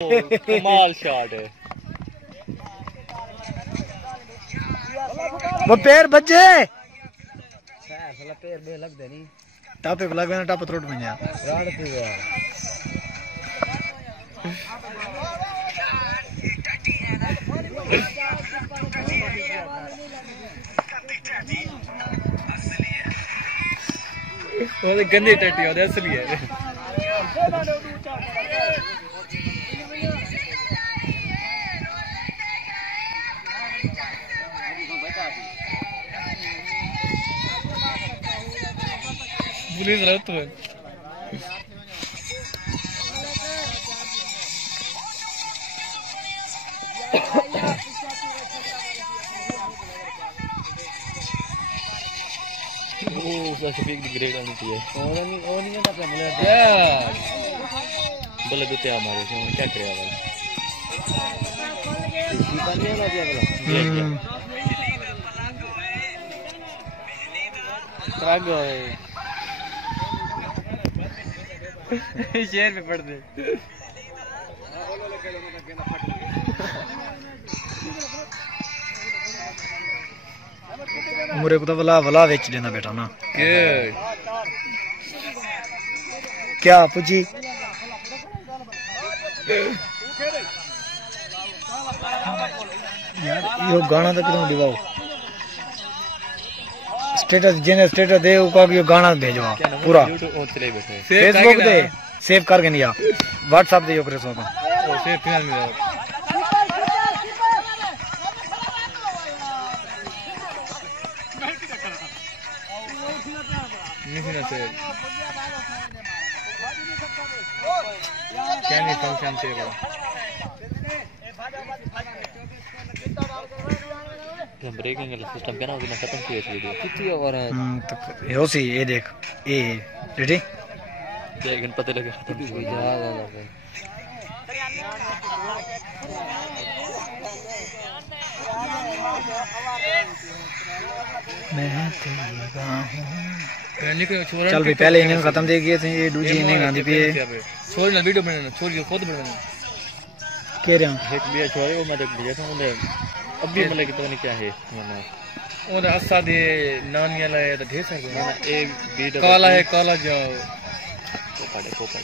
कमाल शॉट है। वो पैर बच्चे पैर बे लग दे नहीं टापे लग ना टाप त्रोट में यार राड पे गया वो तो गंदी टट्टी है असली है। पुलिस रहता है शफीक की ग्रेड आनी चाहिए। और नहीं ना बोले यार बोले देते हमारे से क्या करेगा वाला शेर पे पड़ दे मुरे को तो वला बेच देना बेटा ना क्या पूछी यार यो गाना तो कितों दिवाओ स्टेटस जेने स्टेटस दे उका यो गाना भेजवा पूरा फेसबुक दे सेव करके नहीं आ व्हाट्सएप दे यो करे सो तो सेव फिलहाल में नहीं से क्या नहीं फंक्शन से ब्रेकिंग का सिस्टम क्या ना होगी ना खत्म किया इस वीडियो कितनी और है यो सी ये देख ये रेडी देख पता लगे खत्म हो जा मैं तेरा हूं चल भाई पहले इनिंग खत्म दे गए थे ये दूसरी इनिंग आंदी पे छोड़ ना वीडियो बनाना छोड़ के खुद बनाना कह रहे हूं एक भी छोड़े वो मैं देख लिया था उन्हें अभी मतलब कि पता नहीं क्या है माना और अस्सा दे नानी वाला है तो ढेर सारे माना एक बी काला है काला जाओ कोपा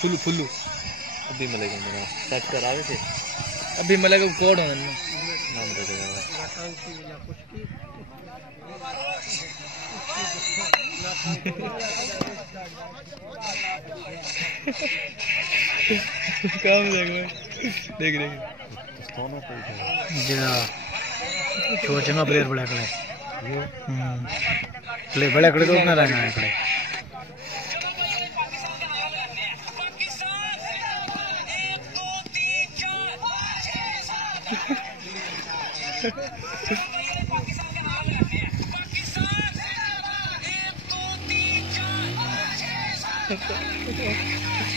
फुल्लू अभी मिलेगा मेरा सर्च कर आवे थे अभी मिलेगा कोड होना नाम दे देगा काम देख दोनों पे जरा छोचना प्लेयर बड़ा करे प्ले बड़ा करे तो अपना रहना है करे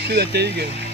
sudah चाहिए